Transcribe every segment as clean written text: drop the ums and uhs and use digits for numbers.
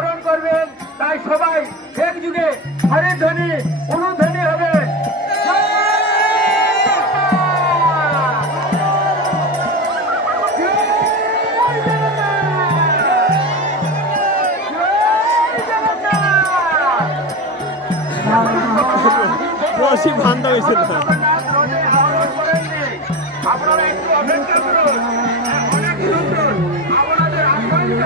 স্মরণ করবেন। তাই সবাই একযুগে হরে ধ্বনি অনুধ্বনি হবে। রশি বান্ধা হয়েছিল। আপনারা একটু অপেক্ষা করুন। অনেক সুন্দর আপনাদের আকাঙ্ক্ষা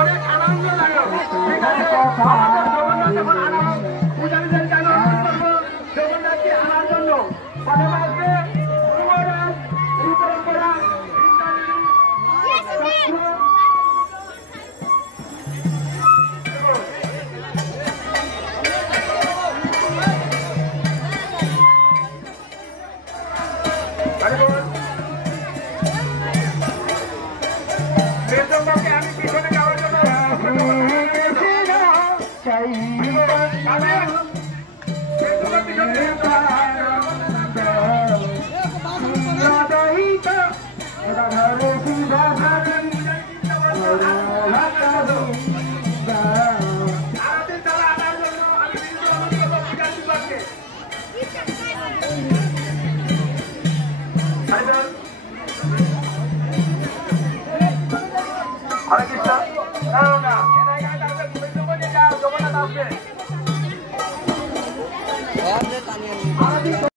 অনেক আনন্দদায়ক। ঠিক আছে, আমাদের জগন্নাথ এখন আনাম পূজারীদেরকে আমি অনুরোধ করবো জগন্নাথকে আনার জন্য। প্রথমে আসবে যুবরাজ, পরম্পরা আমি পিছনে যাওয়ার জন্য হরে কৃষ্ণ। জগন্নাথ আসবে।